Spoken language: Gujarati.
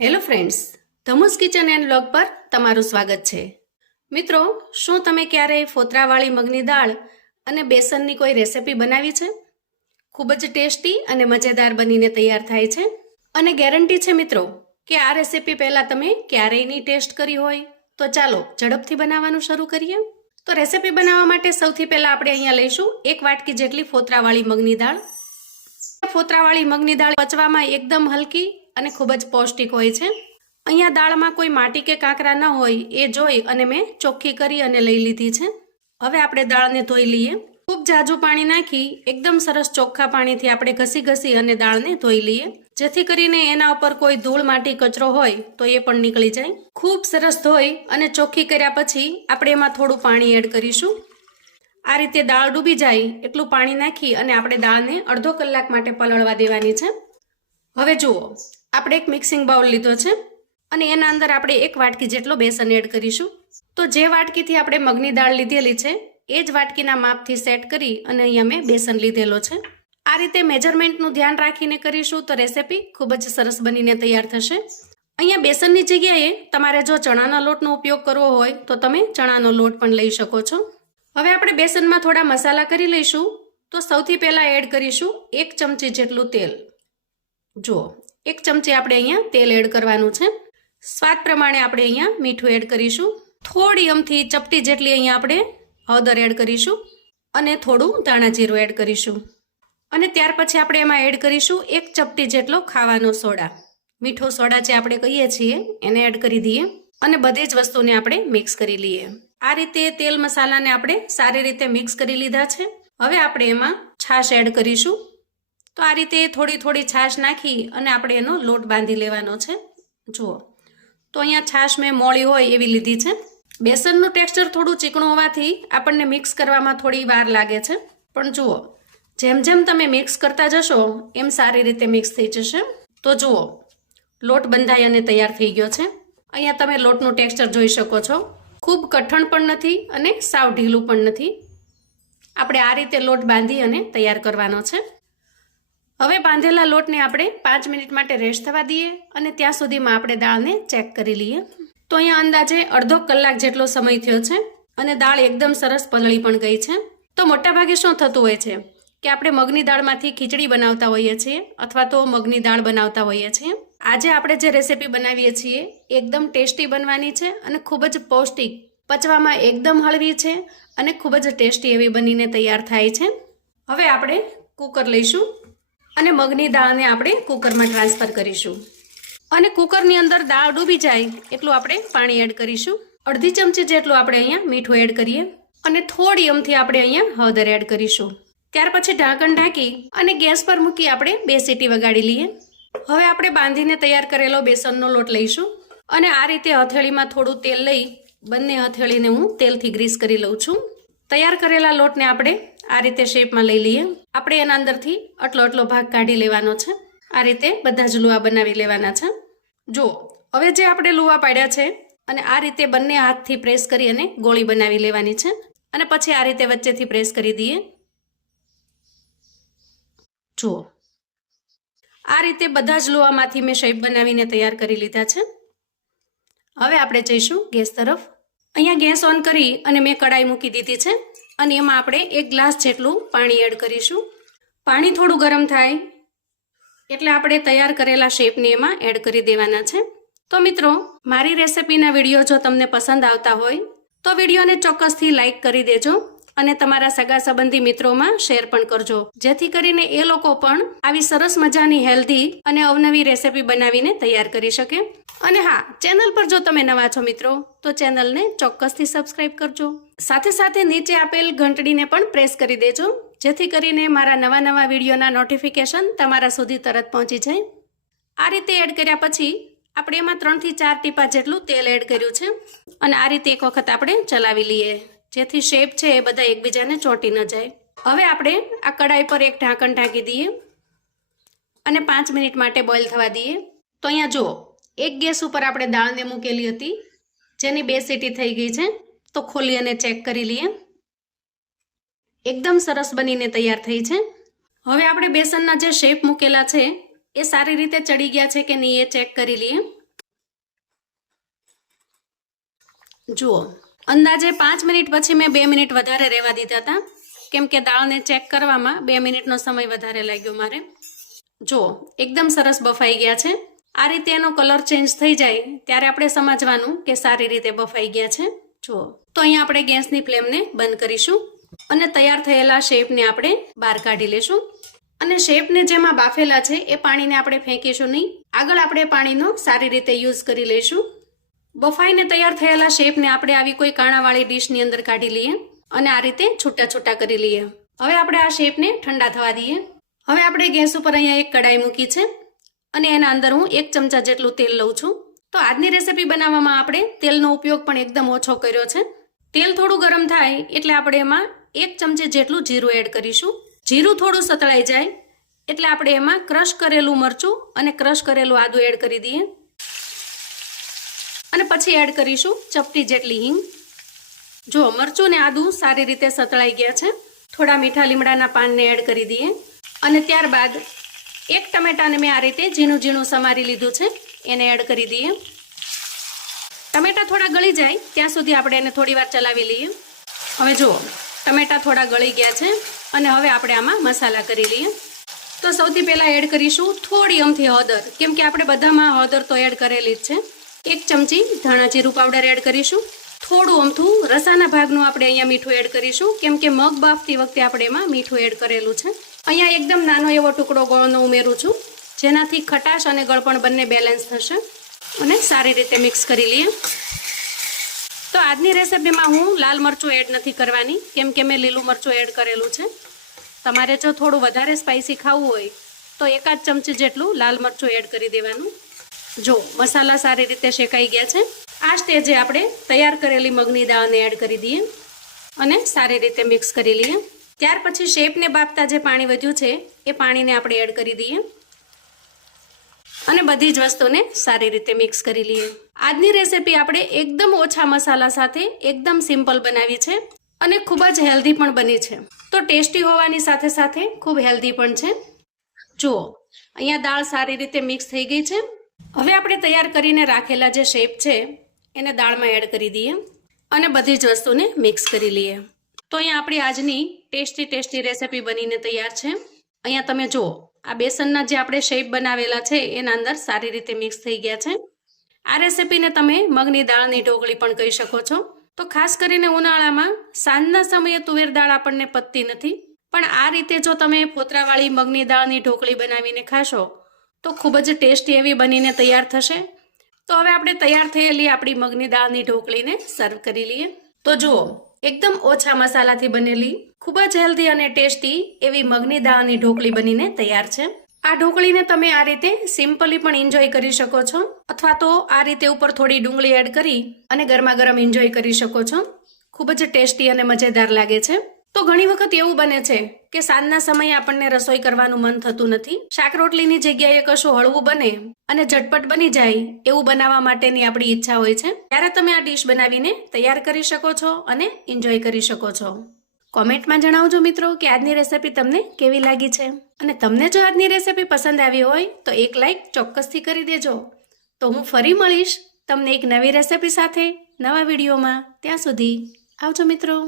Hello friends Dhamu's kitchen and blog પર તમારું સ્વાગત છે. મિત્રો, શું તમે ક્યારેય ફોતરાવાળી મગની દાળ અને બેસનની કોઈ રેસિપી બનાવી છે? ખૂબ જ ટેસ્ટી અને મજેદાર બનીને તૈયાર થાય છે. અને ગેરંટી છે મિત્રો, કે આ રેસિપી પહેલાં તમે ક્યારેય નહીં ટેસ્ટ કરી હોય. તો ચાલો, ઝડપથી બનાવવાનું શરૂ કરીએ. તો રેસિપી બનાવવા માટે સૌથી પહેલાં આપણે અહીંયા લઈશું એક વાટકી જેટલી ફોતરાવાળી મગની દાળ. ફોતરાવાળી મગની દાળ પચવામાં એકદમ હલકી અને ખૂબ જ પૌષ્ટિક હોય છે. અહીંયા દાળમાં કોઈ માટી કે કાંકરા ન હોય એ જોઈ અને મેં ચોખ્ખી કરી અને લઈ લીધી છે. હવે આપણે દાળને ધોઈ લઈએ. ખૂબ જાજુ પાણી નાખી, એકદમ સરસ ચોખ્ખા પાણીથી આપણે ઘસી ઘસી અને દાળને ધોઈ લઈએ. જેથી કરીને એના ઉપર કોઈ ધૂળ, માટી, કચરો હોય તો એ પણ નીકળી જાય. ખૂબ સરસ ધોઈ અને ચોખ્ખી કર્યા પછી આપણે એમાં થોડું પાણી એડ કરીશું. આ રીતે દાળ ડૂબી જાય એટલું પાણી નાખી અને આપણે દાળને અડધો કલાક માટે પલળવા દેવાની છે. હવે જુઓ આપણે એક મિક્સિંગ બાઉલ લીધો છે અને એના અંદર આપણે એક વાટકી જેટલો બેસન એડ કરીશું. તો જે વાટકીથી આપણે મગની દાળ લીધેલી છે, એ જ વાટકીના માપથી સેટ કરી અને અહીંયા મેં બેસન લીધેલો છે. આ રીતે મેજરમેન્ટનું ધ્યાન રાખીને કરીશું તો રેસીપી ખૂબ જ સરસ બનીને તૈયાર થશે. અહીંયા બેસનની જગ્યાએ તમારે જો ચણાના લોટનો ઉપયોગ કરવો હોય તો તમે ચણાનો લોટ પણ લઈ શકો છો. હવે આપણે બેસનમાં થોડા મસાલા કરી લઈશું. તો સૌથી પહેલાં એડ કરીશું એક ચમચી જેટલું તેલ. જુઓ એક ચમચી આપણે અહીંયા તેલ એડ કરવાનું છે. સ્વાદ પ્રમાણે આપણે અહીંયા મીઠું એડ કરીશું. થોડી અમથી ચપટી જેટલી અહીંયા આપણે હળદર એડ કરીશું અને થોડું ધાણા જીરું એડ કરીશું. અને ત્યાર પછી આપણે એમાં એડ કરીશું એક ચપટી જેટલો ખાવાનો સોડા. મીઠો સોડા જે આપણે કહીએ છીએ એને એડ કરી દઈએ અને બધી જ વસ્તુને આપણે મિક્સ કરી લઈએ. આ રીતે તેલ મસાલાને આપણે સારી રીતે મિક્સ કરી લીધા છે. હવે આપણે એમાં છાશ એડ કરીશું. તો આ રીતે થોડી થોડી છાશ નાખી અને આપણે એનો લોટ બાંધી લેવાનો છે. જુઓ. તો અહીંયા છાશ મેં મોળી હોય એવી લીધી છે. બેસનનું ટેક્સચર થોડું ચીકણું હોવાથી આપણને મિક્સ કરવામાં થોડી વાર લાગે છે. પણ જુઓ, જેમ જેમ તમે મિક્સ કરતા જશો, એમ સારી રીતે મિક્સ થઈ જશે. તો જુઓ, લોટ બંધાઈ અને તૈયાર થઈ ગયો છે. અહીંયા તમે લોટનું ટેક્સચર જોઈ શકો છો. ખૂબ કઠણ પણ નથી અને સાવ ઢીલું પણ નથી. આપણે આ રીતે લોટ બાંધી અને તૈયાર કરવાનો છે. હવે બાંધેલા લોટને આપણે પાંચ મિનિટ માટે રેસ્ટ થવા દઈએ અને ત્યાં સુધીમાં આપણે દાળને ચેક કરી લઈએ. તો અહીંયા અંદાજે અડધો કલાક જેટલો સમય થયો છે અને દાળ એકદમ સરસ પલળી પણ ગઈ છે. તો મોટાભાગે શું થતું હોય છે કે આપણે મગની દાળમાંથી ખીચડી બનાવતા હોઈએ છીએ અથવા તો મગની દાળ બનાવતા હોઈએ છીએ. આજે આપણે જે રેસીપી બનાવીએ છીએ એકદમ ટેસ્ટી બનવાની છે અને ખૂબ જ પૌષ્ટિક, પચવામાં એકદમ હળવી છે અને ખૂબ જ ટેસ્ટી એવી બનીને તૈયાર થાય છે. હવે આપણે કુકર લઈશું. અને મગની દાળને આપણે કુકરમાં ટ્રાન્સફર કરીશું. અને કુકરની અંદર દાળ ડૂબી જાય એટલું આપણે પાણી એડ કરીશું. અડધી ચમચી જેટલું આપણે અહીંયા મીઠું એડ કરીએ અને થોડી અમથી આપણે અહીંયા હળદર એડ કરીશું. ત્યાર પછી ઢાંકણ ઢાંકી અને ગેસ પર મૂકી આપણે બે સીટી વગાડી લઈએ. હવે આપણે બાંધીને તૈયાર કરેલો બેસનનો લોટ લઈશું અને આ રીતે હથેળીમાં થોડું તેલ લઈ બંને હથેળીને હું તેલથી ગ્રીસ કરી લઉં છું. તૈયાર કરેલા લોટને આપણે આ રીતે શેપમાં લઈ લઈએ. આપણે એના અંદરથી આટલો આટલો ભાગ કાઢી લેવાનો છે. આ રીતે બધા જ લુવા બનાવી લેવાના છે. જુઓ હવે જે આપણે લુવા પાડ્યા છે અને આ રીતે બંને હાથથી પ્રેસ કરી અને ગોળી બનાવી લેવાની છે. અને પછી આ રીતે વચ્ચેથી પ્રેસ કરી દઈએ. જુઓ આ રીતે બધા જ લોહામાંથી મેં શેપ બનાવીને તૈયાર કરી લીધા છે. હવે આપણે જઈશું ગેસ તરફ. અહીંયા ગેસ ઓન કરી અને મેં કડાઈ મૂકી દીધી છે. અને એમાં આપણે એક ગ્લાસ જેટલું પાણી એડ કરીશું. પાણી થોડું ગરમ થાય એટલે આપણે તૈયાર કરેલા શેપને એમાં એડ કરી દેવાના છે. તો મિત્રો, મારી રેસિપીના વીડિયો જો તમને પસંદ આવતા હોય, તો વિડીયોને ચોક્કસથી લાઇક કરી દેજો અને તમારા સગા સંબંધી મિત્રોમાં શેર પણ કરજો. જેથી કરીને એ લોકો પણ આવી સરસ મજાની હેલ્ધી અને અવનવી રેસિપી બનાવીને તૈયાર કરી શકે. અને હા, ચેનલ પર જો તમે નવા છો મિત્રો, તો ચેનલને ચોક્કસથી સબસ્ક્રાઇબ કરજો. સાથે સાથે નીચે આપેલ ઘંટડીને પણ પ્રેસ કરી દેજો. જેથી કરીને મારા નવા નવા વિડીયોના નોટિફિકેશન તમારા સુધી તરત પહોંચી જાય. આ રીતે એડ કર્યા પછી આપણે એમાં ત્રણથી ચાર ટીપા જેટલું તેલ એડ કર્યું છે. અને આ રીતે એક વખત આપણે ચલાવી લઈએ. જેથી શેપ છે એ બધા એકબીજાને ચોંટી ન જાય. હવે આપણે આ કડાઈ પર એક ઢાંકણ ઢાંકી દઈએ. અને પાંચ મિનિટ માટે બોઇલ થવા દઈએ. તો અહીંયા જુઓ, એક ગેસ ઉપર આપણે દાળને મૂકેલી હતી. જેની બે સીટી થઈ ગઈ છે. તો ખોલી અને ચેક કરી લઈએ. એકદમ સરસ બનીને તૈયાર થઈ છે. હવે આપણે બેસનના જે શેપ મૂકેલા છે, એ સારી રીતે ચડી ગયા છે કે નહીં એ ચેક કરી લઈએ. જુઓ, અંદાજે પાંચ મિનિટ પછી મેં બે મિનિટ વધારે રહેવા દીધા હતા. કેમ કે દાળને ચેક કરવામાં બે મિનિટનો સમય વધારે લાગ્યો મારે. જુઓ, એકદમ સરસ બફાઈ ગયા છે. આ રીતે એનો કલર ચેન્જ થઈ જાય ત્યારે આપણે સમજવાનું કે સારી રીતે બફાઈ ગયા છે. જુઓ. તો અહીંયા આપણે ગેસની ફ્લેમને બંધ કરીશું અને તૈયાર થયેલા શેપને આપણે બહાર કાઢી લેશું. અને શેપને જેમાં બાફેલા છે એ પાણીને આપણે ફેંકીશું નહીં. આગળ આપણે પાણીનો સારી રીતે યુઝ કરી લઈશું. બફાઈને તૈયાર થયેલા શેપને આપણે આવી કોઈ કાણાવાળી ડીશની અંદર કાઢી લઈએ અને આ રીતે છૂટા છૂટા કરી લઈએ. હવે આપણે આ શેપને ઠંડા થવા દઈએ. હવે આપણે ગેસ ઉપર અહીંયા એક કડાઈ મૂકી છે અને એના અંદર હું એક ચમચા જેટલું તેલ લઉં છું. તો આજની રેસીપી બનાવવામાં આપણે તેલનો ઉપયોગ પણ એકદમ ઓછો કર્યો છે. તેલ થોડું ગરમ થાય એટલે આપણે એમાં એક ચમચી જેટલું જીરું એડ કરીશું. જીરું થોડું સતળાઈ જાય એટલે આપણે એમાં ક્રશ કરેલું મરચું અને ક્રશ કરેલું આદું એડ કરી દઈએ. અને પછી એડ કરીશું ચપટી જેટલી હિંગ. જો મરચું ને આદું સારી રીતે સતળાઈ ગયા છે, થોડા મીઠા લીમડાના પાનને એડ કરી દઈએ. અને ત્યારબાદ એક ટમેટાને મેં આ રીતે ઝીણું ઝીણું સમારી લીધું છે. એને એડ કરી દઈએ. ટમેટા થોડા ગળી જાય, ત્યાં સુધી આપણે એને થોડી વાર ચલાવી લઈએ. હવે જુઓ, ટમેટા થોડા ગળી ગયા છે અને હવે આપણે આમાં મસાલા કરી લઈએ. તો સૌથી પહેલાં એડ કરીશું થોડી અમથી હળદર, કેમ કે આપણે બધામાં હળદર તો એડ કરેલી જ છે. એક ચમચી ધાણા જીરું પાવડર એડ કરીશું. થોડું અમથું રસાના ભાગનું આપણે અહીંયા મીઠું એડ કરીશું, કેમ કે મગ બાફતી વખતે આપણે એમાં મીઠું એડ કરેલું છે. અહીંયા એકદમ નાનો એવો ટુકડો ગોળનો ઉમેરું છું. જેનાથી ખટાશ અને ગળપણ બંને બેલેન્સ થશે અને સારી રીતે મિક્સ કરી લઈએ. તો આજની રેસિપીમાં હું લાલ મરચું એડ નથી કરવાની, કેમ કે મેં લીલું મરચું એડ કરેલું છે. તમારે જો થોડું વધારે સ્પાઇસી ખાવું હોય, તો એકાદ ચમચી જેટલું લાલ મરચું એડ કરી દેવાનું. જો, મસાલા સારી રીતે શેકાઈ ગયા છે. આ સ્ટેજે આપણે તૈયાર કરેલી મગની દાળને એડ કરી દઈએ અને સારી રીતે મિક્સ કરી લઈએ. ત્યાર પછી શેપને બાફતા જે પાણી વધ્યું છે, એ પાણીને આપણે એડ કરી દઈએ. અને બધી જ વસ્તુને સારી રીતે મિક્સ કરી લઈએ. આજની રેસિપી આપણે એકદમ ઓછા મસાલા સાથે, એકદમ સિમ્પલ બનાવી છે અને ખૂબ જ હેલ્ધી પણ બની છે. તો ટેસ્ટી હોવાની સાથે સાથે ખૂબ હેલ્ધી પણ છે. જુઓ, અહીંયા દાળ સારી રીતે મિક્સ થઈ ગઈ છે. હવે આપણે તૈયાર કરીને રાખેલા જે શેપ છે, એને દાળમાં એડ કરી દઈએ અને બધી જ વસ્તુને મિક્સ કરી લઈએ. તો અહીંયા આપણી આજની ટેસ્ટી ટેસ્ટી રેસિપી બનીને તૈયાર છે. અહીંયા તમે જુઓ આ બેસનના જે આપણે શેપ બનાવેલા છે, એના અંદર સારી રીતે મિક્સ થઈ ગયા છે. આ રેસીપીને તમે મગની દાળની ઢોકળી પણ કહી શકો છો. તો ખાસ કરીને ઉનાળામાં સાંજના સમયે તુવેર દાળ આપણને પતતી નથી. પણ આ રીતે જો તમે ફોતરાવાળી મગની દાળની ઢોકળી બનાવીને ખાશો, તો ખૂબ જ ટેસ્ટી એવી બનીને તૈયાર થશે. તો હવે આપણે તૈયાર થયેલી આપણી મગની દાળની ઢોકળીને સર્વ કરી લઈએ. તો જુઓ એકદમ ઓછા મસાલાથી બનેલી, ખૂબ જ હેલ્ધી અને ટેસ્ટી એવી મગની દાળની ઢોકળી બનીને તૈયાર છે. આ ઢોકળીને તમે આ રીતે સિમ્પલી પણ એન્જોય કરી શકો છો, અથવા તો આ રીતે ઉપર થોડી ડુંગળી એડ કરી અને ગરમા ગરમ એન્જોય કરી શકો છો. ખૂબ જ ટેસ્ટી અને મજેદાર લાગે છે. તો ઘણી વખત એવું બને છે કે સાંજના સમયે આપણને રસોઈ કરવાનું મન થતું નથી. શાક રોટલીની જગ્યાએ કશું હળવું બને અને ઝટપટ બની જાય એવું બનાવવા માટેની આપણી ઈચ્છા હોય છે. ત્યારે તમે આ ડીશ બનાવીને તૈયાર કરી શકો છો અને એન્જોય કરી શકો છો. કોમેન્ટમાં જણાવજો મિત્રો કે આજની રેસિપી તમને કેવી લાગી છે? અને તમને જો આજની રેસિપી પસંદ આવી હોય તો એક લાઈક ચોક્કસથી કરી દેજો. તો હું ફરી મળીશ તમને એક નવી રેસિપી સાથે નવા વિડીયોમાં. ત્યાં સુધી આવજો મિત્રો.